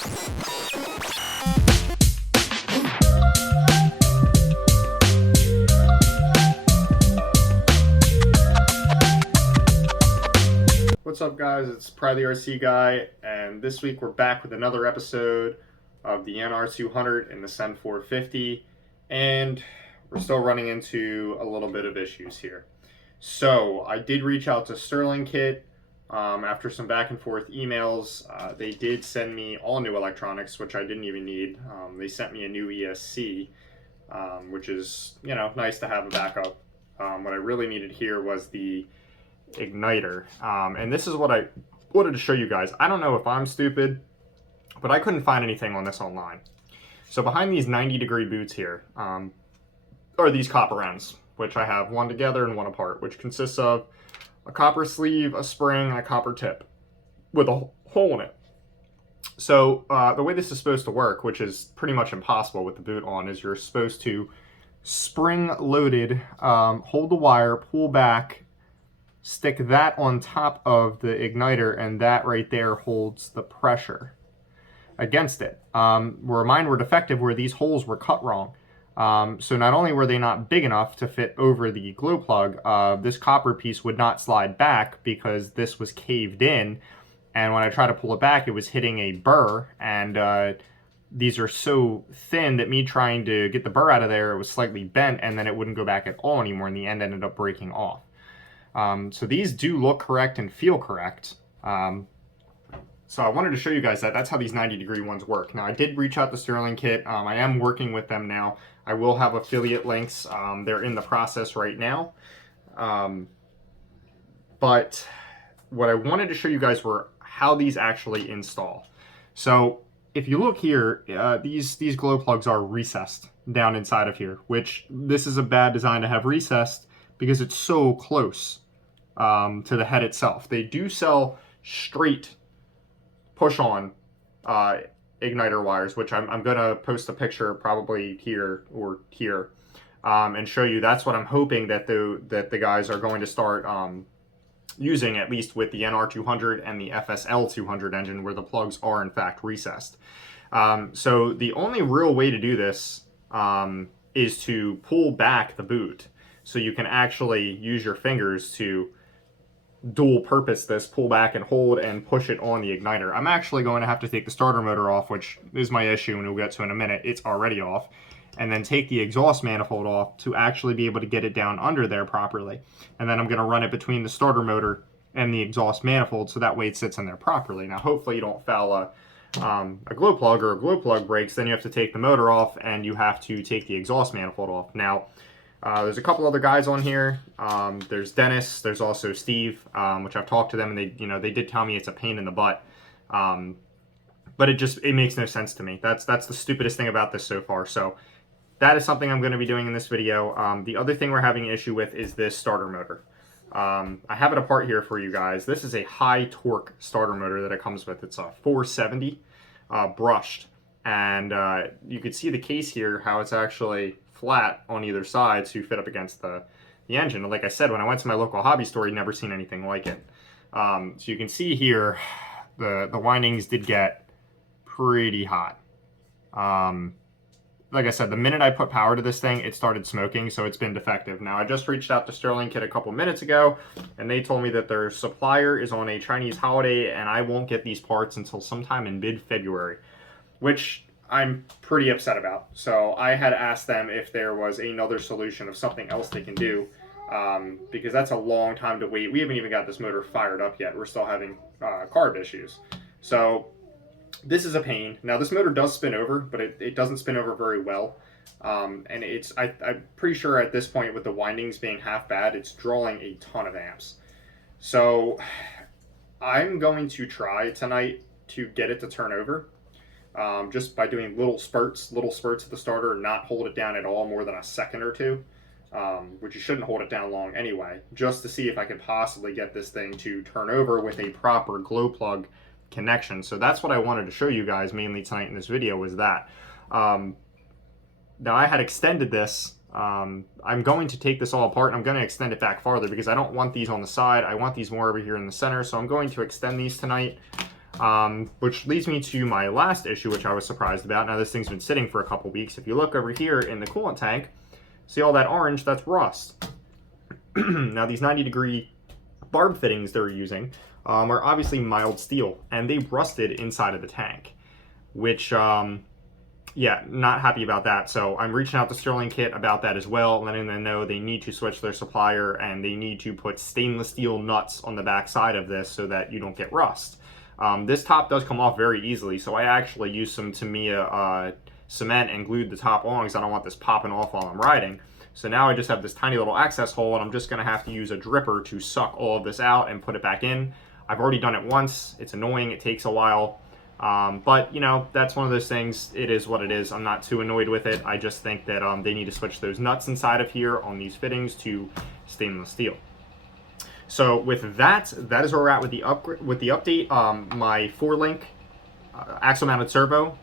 What's up, guys? It's Pry the RC Guy, and this week we're back with another episode of the NR-200 and the f450, and we're still running into a little bit of issues here. So I did reach out to Stirling Kit after some back and forth emails. They did send me all new electronics, which I didn't even need. They sent me a new ESC, which is, you know, nice to have a backup. What I really needed here was the igniter, and this is what I wanted to show you guys. I don't know if I'm stupid, but I couldn't find anything on this online. So behind these 90-degree boots here are these copper ends, which I have one together and one apart, which consists of a copper sleeve, a spring, and a copper tip with a hole in it. So the way this is supposed to work, which is pretty much impossible with the boot on, is you're supposed to spring loaded, hold the wire, pull back, stick that on top of the igniter, and that right there holds the pressure against it. Where mine were defective, where these holes were cut wrong. So not only were they not big enough to fit over the glow plug, this copper piece would not slide back because this was caved in, and when I tried to pull it back, it was hitting a burr, and these are so thin that me trying to get the burr out of there, it was slightly bent, and then it wouldn't go back at all anymore, and the end ended up breaking off. So these do look correct and feel correct. So I wanted to show you guys that. That's how these 90-degree ones work. Now, I did reach out to Stirling Kit. I am working with them now. I will have affiliate links. They're in the process right now. But what I wanted to show you guys were how these actually install. So if you look here, these glow plugs are recessed down inside of here, which this is a bad design to have recessed because it's so close to the head itself. They do sell straight push-on igniter wires, which I'm going to post a picture probably here or here and show you. That's what I'm hoping that the guys are going to start using, at least with the NR-200 and the FSL-200 engine, where the plugs are in fact recessed. So the only real way to do this is to pull back the boot. So you can actually use your fingers to dual purpose this, pull back and hold, and push it on the igniter. I'm actually going to have to take the starter motor off, which is my issue, and we'll get to in a minute. It's already off. And then take the exhaust manifold off to actually be able to get it down under there properly. And then I'm going to run it between the starter motor and the exhaust manifold, so that way it sits in there properly. Now, hopefully you don't foul a glow plug, or a glow plug breaks, then you have to take the motor off and you have to take the exhaust manifold off. Now, there's a couple other guys on here. There's Dennis. There's also Steve, which I've talked to them, and they did tell me it's a pain in the butt. But it makes no sense to me. That's the stupidest thing about this so far. So that is something I'm going to be doing in this video. The other thing we're having an issue with is this starter motor. I have it apart here for you guys. This is a high torque starter motor that it comes with. It's a 470 brushed, and you can see the case here, how it's actually flat on either side to fit up against the engine. And like I said, when I went to my local hobby store, I'd never seen anything like it. So you can see here, the windings did get pretty hot. Like I said, the minute I put power to this thing, it started smoking, so it's been defective. Now, I just reached out to Stirling Kit a couple minutes ago, and they told me that their supplier is on a Chinese holiday, and I won't get these parts until sometime in mid-February, which I'm pretty upset about. So I had asked them if there was another solution of something else they can do, because that's a long time to wait. We haven't even got this motor fired up yet. We're still having carb issues. So this is a pain. Now, this motor does spin over, but it doesn't spin over very well. And I'm pretty sure at this point, with the windings being half bad, it's drawing a ton of amps. So I'm going to try tonight to get it to turn over. Just by doing little spurts of the starter, and not hold it down at all more than a second or two, which you shouldn't hold it down long anyway, just to see if I can possibly get this thing to turn over with a proper glow plug connection. So that's what I wanted to show you guys mainly tonight in this video, was that. Now, I had extended this. I'm going to take this all apart, and I'm going to extend it back farther because I don't want these on the side. I want these more over here in the center, so I'm going to extend these tonight. Which leads me to my last issue, which I was surprised about. Now, this thing's been sitting for a couple weeks. If you look over here in the coolant tank, see all that orange? That's rust. Now, these 90-degree barb fittings they're using are obviously mild steel, and they rusted inside of the tank, which, yeah, not happy about that. So I'm reaching out to Stirling Kit about that as well, letting them know they need to switch their supplier, and they need to put stainless steel nuts on the back side of this so that you don't get rust. This top does come off very easily, so I actually used some Tamiya cement and glued the top on because I don't want this popping off while I'm riding. So now I just have this tiny little access hole, and I'm just going to have to use a dripper to suck all of this out and put it back in. I've already done it once. It's annoying. It takes a while. But, you know, that's one of those things. It is what it is. I'm not too annoyed with it. I just think that they need to switch those nuts inside of here on these fittings to stainless steel. So with that, that is where we're at with the update. My 4-link axle-mounted servo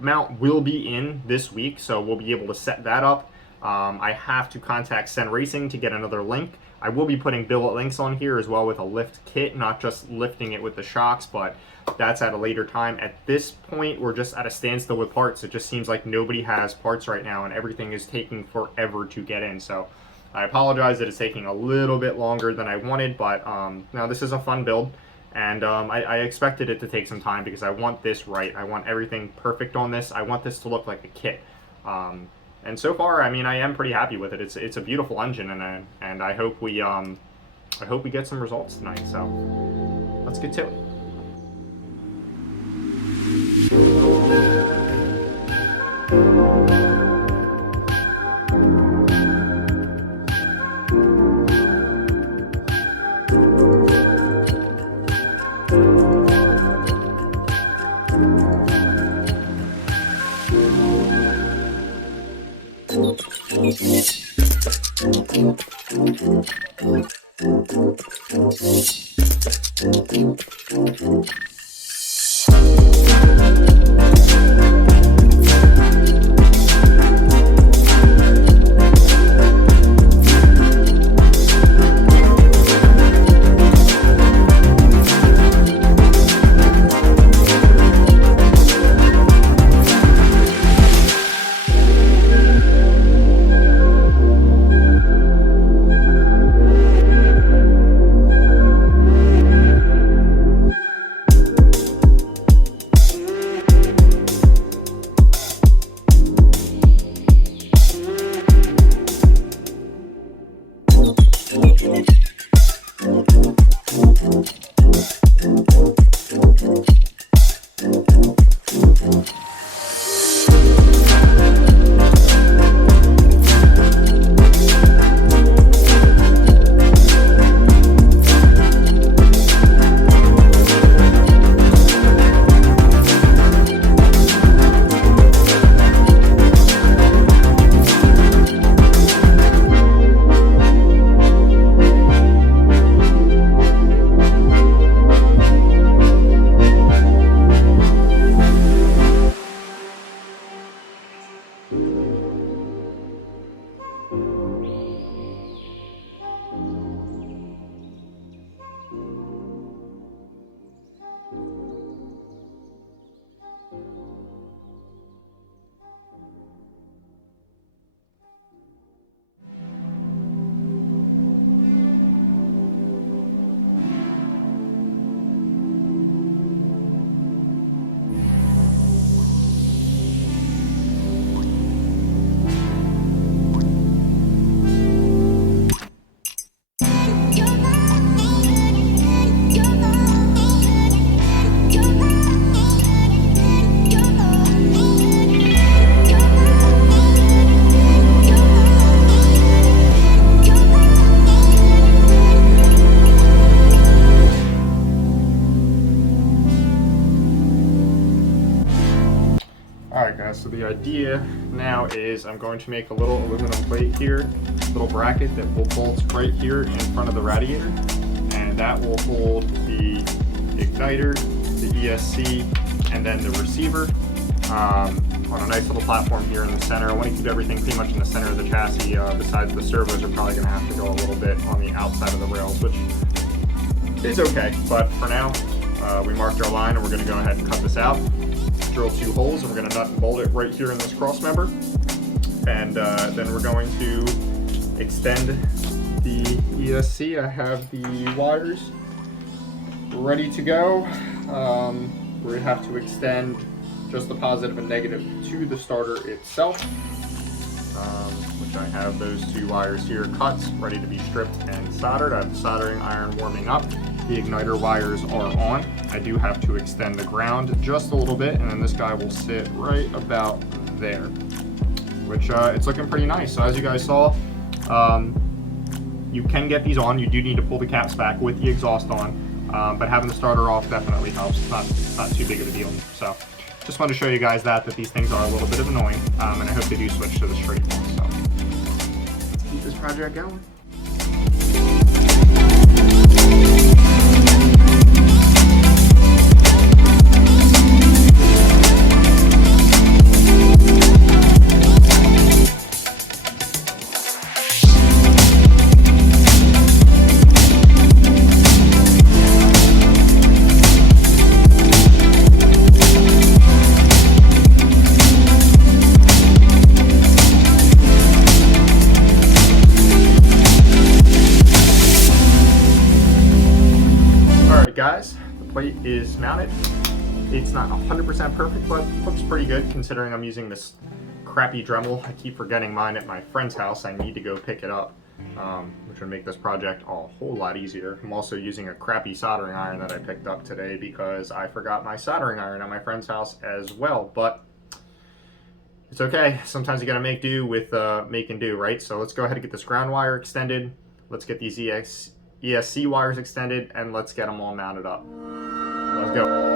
mount will be in this week, so we'll be able to set that up. I have to contact Sen Racing to get another link. I will be putting billet links on here as well with a lift kit, not just lifting it with the shocks, but that's at a later time. At this point, we're just at a standstill with parts. It just seems like nobody has parts right now, and everything is taking forever to get in. So I apologize that it's taking a little bit longer than I wanted, but now this is a fun build, and I expected it to take some time because I want this right. I want everything perfect on this. I want this to look like a kit. And so far, I mean, I am pretty happy with it. It's a beautiful engine, and I hope we get some results tonight. So let's get to it. So the idea now is I'm going to make a little aluminum plate here, little bracket that will bolt right here in front of the radiator, and that will hold the igniter, the ESC, and then the receiver on a nice little platform here in the center. I want to keep everything pretty much in the center of the chassis. Besides the servos are probably going to have to go a little bit on the outside of the rails, which is okay, but for now we marked our line and we're going to go ahead and cut this out. Drill 2 holes and we're going to nut and bolt it right here in this cross member. And then we're going to extend the ESC. I have the wires ready to go. We have to extend just the positive and negative to the starter itself, which I have those 2 wires here cut, ready to be stripped and soldered. I have the soldering iron warming up. The igniter wires are on. I do have to extend the ground just a little bit, and then this guy will sit right about there, which it's looking pretty nice. So as you guys saw, you can get these on. You do need to pull the caps back with the exhaust on, but having the starter off definitely helps. It's not too big of a deal. So just wanted to show you guys that these things are a little bit of annoying, and I hope they do switch to the straight one. So let's keep this project going. Guys, the plate is mounted. It's not 100% perfect, but looks pretty good considering I'm using this crappy Dremel. I keep forgetting mine at my friend's house. I need to go pick it up, which would make this project a whole lot easier. I'm also using a crappy soldering iron that I picked up today because I forgot my soldering iron at my friend's house as well, but it's okay. Sometimes you gotta make do with make and do, right? So let's go ahead and get this ground wire extended. Let's get these ESC wires extended, and let's get them all mounted up. Let's go.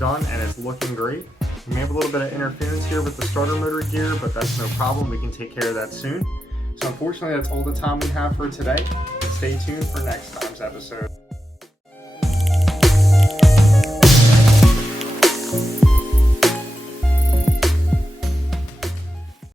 done and it's looking great. We may have a little bit of interference here with the starter motor gear, but that's no problem. We can take care of that soon. So unfortunately, that's all the time we have for today. Stay tuned for next time's episode.